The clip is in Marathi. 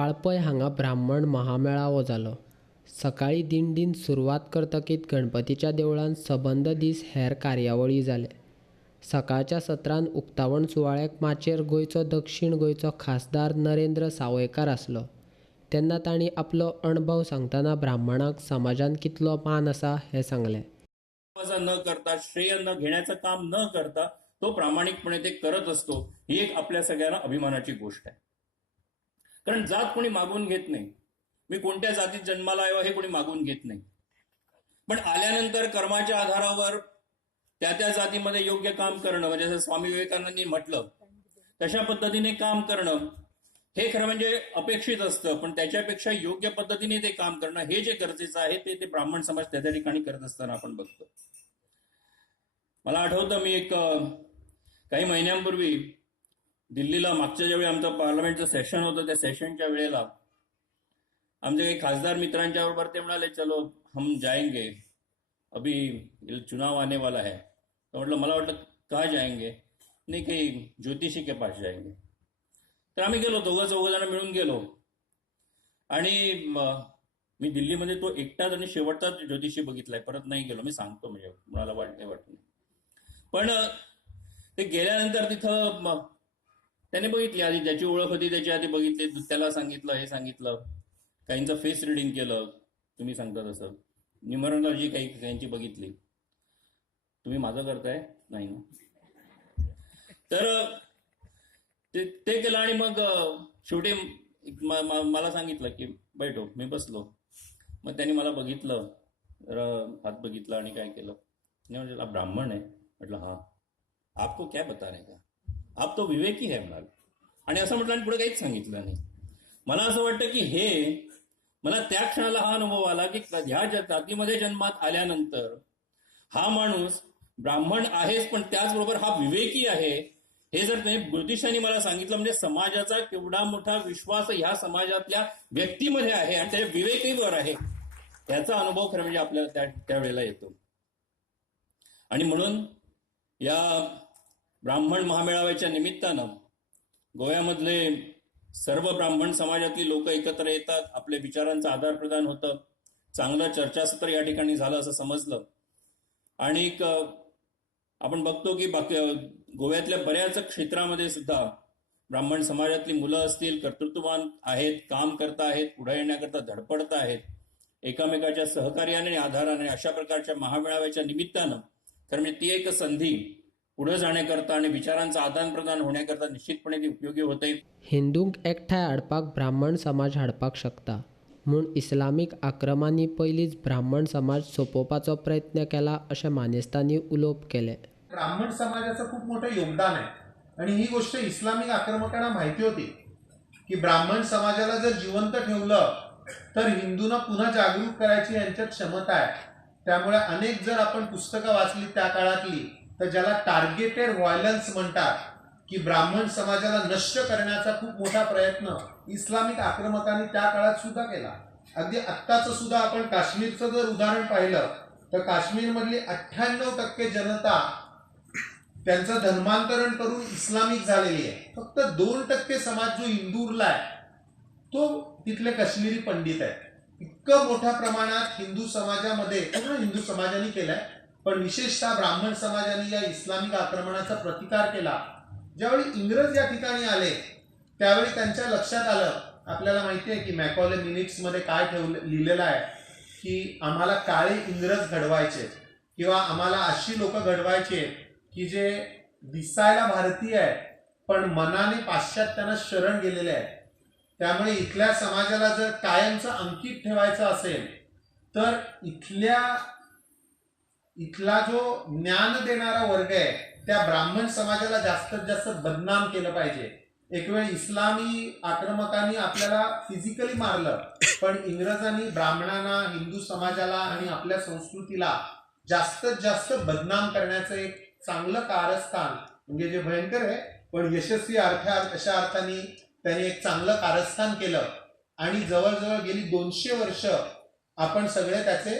वाळपय हांगा ब्राह्मण महामेळावो जालो। सकाळी दिंडीन सुरवात करतकीत गणपतीच्या देवळान सबंद दीस हेर कार्यावळी जाले। सकाळच्या सत्रांत उक्तावण सुवाळ्याक माचयेर गोंयचो दक्षिण गोंयचो खासदार नरेंद्र सावयकार आसलो। तेन्ना तांणी आपलो अणभव सांगतना ब्राह्मणांक समाजान कितलो मान आसा हें सांगलें। न करता, श्रेय न घेण्याचं काम न करता तो प्रामाणिकपणे ते करत असतो, ही एक आपल्या सगळ्यांना अभिमानाची गोष्ट आहे। कारण जात कोणी मागून घेत नाही, मी कोणत्या जातीत जन्माला यावं हे कोणी मागून घेत नाही, पण आल्यानंतर कर्माच्या आधारावर त्या त्या जातीमध्ये योग्य काम करणं, म्हणजे जसं स्वामी विवेकानंदांनी म्हटलं तशा पद्धतीने काम करणं हे खरं म्हणजे अपेक्षित असतं, पण त्याच्यापेक्षा योग्य पद्धतीने ते काम करणं हे जे गरजेचं आहे ते ब्राह्मण समाज त्या त्या ठिकाणी करत असताना आपण बघतो। मला आठवतं, मी एक काही महिन्यांपूर्वी दिल्लीला मागच्या ज्यावेळी आमचं पार्लमेंटचं सेशन होतं त्या सेशनच्या वेळेला आमचे काही खासदार मित्रांच्या बरोबर ते म्हणाले, चलो हम जाएंगे, अभी चुनाव आने वाला है। तो म्हटलं, मला वाटलं का जाएंगे, नाही काही ज्योतिषी के पास जाएंगे। तर आम्ही गेलो, दोघं जण मिळून गेलो, आणि मी दिल्लीमध्ये तो एकटाच आणि शेवटचाच ज्योतिषी बघितलाय, परत नाही गेलो। मी सांगतो, म्हणजे मला वाटलं, पण ते गेल्यानंतर तिथं त्याने बघितली, आधी ज्याची ओळख होती त्याची आधी बघितली, त्याला सांगितलं, हे सांगितलं, काहींचं फेस रिडिंग केलं, तुम्ही सांगता तसं, न्यूमरोलॉजी काहींची बघितली। तुम्ही माझं करताय नाही ना? तर ते केलं, आणि मग शेवटी मला सांगितलं की बैठो। मी बसलो, मग त्यांनी मला बघितलं, हात बघितला आणि काय केलं, म्हणजे ब्राह्मण आहे। म्हटलं, हाँ, आपको क्या बताने का, आप तो विवेकी है म्हणाल, आणि असं म्हटलं, आणि पुढे काहीच सांगितलं नाही। मला असं वाटतं की हे मला त्या क्षणाला हा अनुभव आला की ह्या जातीमध्ये जन्मात आल्यानंतर हा माणूस ब्राह्मण आहेच, पण त्याचबरोबर हा विवेकी आहे। हे जर ज्योतिषांनी मला सांगितलं, म्हणजे समाजाचा केवढा मोठा विश्वास ह्या समाजातल्या व्यक्तीमध्ये आहे आणि त्या विवेकीवर आहे, त्याचा अनुभव खरं म्हणजे आपल्याला त्यावेळेला येतो। आणि म्हणून या ब्राह्मण महामेळाव्याच्या निमित्तानं गोव्यामधले सर्व ब्राह्मण समाजातली लोक एकत्र येतात, आपल्या विचारांचं आदान प्रदान होतं, चांगलं चर्चासत्र या ठिकाणी झालं असं समजलं। आणि आपण बघतो की गोव्यातल्या बऱ्याच क्षेत्रामध्ये सुद्धा ब्राह्मण समाजातली मुलं असतील, कर्तृत्ववान आहेत, काम करता आहेत, पुढे येण्याकरता धडपडत आहेत, एकामेकाच्या सहकार्याने आणि आधाराने। अशा प्रकारच्या महामेळाव्याच्या निमित्तानं तर म्हणजे ती एक संधी पुढे जाण्याकरता आणि विचारांचं आदान प्रदान होण्याकरता निश्चितपणे ती उपयोगी होते। हिंदूंक एकठांय हाडपाक ब्राह्मण समाज हाडपाक शकता म्हूण इस्लामीक आक्रमणांनी पयलींच ब्राह्मण समाज सोंपोवपाचो प्रयत्न केला अशें मानेस्तांनी उलोवप केलें। ब्राह्मण समाजाचं खूप मोठं योगदान आहे, आणि ही गोष्ट इस्लामिक आक्रमकांना माहिती होती की ब्राह्मण समाजाला जर जिवंत ठेवलं तर हिंदूंना पुन्हा जागरूक करायची यांच्यात क्षमता आहे। त्यामुळे अनेक जर आपण पुस्तकं वाचली त्या काळातली, तर ज्याला टार्गेटेड व्हायलन्स म्हणतात, की ब्राह्मण समाजाला नष्ट करण्याचा खूप मोठा प्रयत्न इस्लामिक आक्रमकांनी त्या काळात सुद्धा केला। अगदी आत्ताचं सुद्धा आपण काश्मीरचं जर उदाहरण पाहिलं तर काश्मीरमधली 98% जनता त्यांचं धर्मांतरण करून इस्लामिक झालेली आहे। फक्त 2% समाज जो हिंदू उरलाय तो तिथले काश्मीरी पंडित आहेत। इतकं मोठ्या प्रमाणात हिंदू समाजामध्ये, पूर्ण हिंदू समाजाने केलंय, पण विशेषतः ब्राह्मण समाजाने या इस्लामिक आक्रमणाचा प्रतिकार केला। ज्यावेळी इंग्रज या ठिकाणी आले त्यावेळी त्यांच्या लक्षात आलं, आपल्याला माहिती आहे की मॅकॉले मिनिट्समध्ये काय लिहिलेलं आहे, की आम्हाला काळे इंग्रज घडवायचे, किंवा आम्हाला अशी लोक घडवायचे की जे दिसायला भारतीय आहे पण मनाने पाश्चात्यांना शरण गेलेले आहेत। त्यामुळे इथल्या समाजाला जर कायमचं अंकित ठेवायचं असेल तर इथला जो ज्ञान देणारा वर्ग आहे त्या ब्राह्मण समाजाला जास्तीत जास्त बदनाम केलं पाहिजे। एक वेळ इस्लामी आक्रमकांनी आपल्याला फिजिकली मारलं, पण इंग्रजांनी ब्राह्मणांना, हिंदू समाजाला आणि आपल्या संस्कृतीला जास्तीत जास्त बदनाम करण्याचं एक चांगलं कारस्थान, म्हणजे जे भयंकर आहे पण यशस्वी अशा अर्थाने त्यांनी एक चांगलं कारस्थान केलं। आणि जवळजवळ गेली 200 वर्ष आपण सगळे त्याचे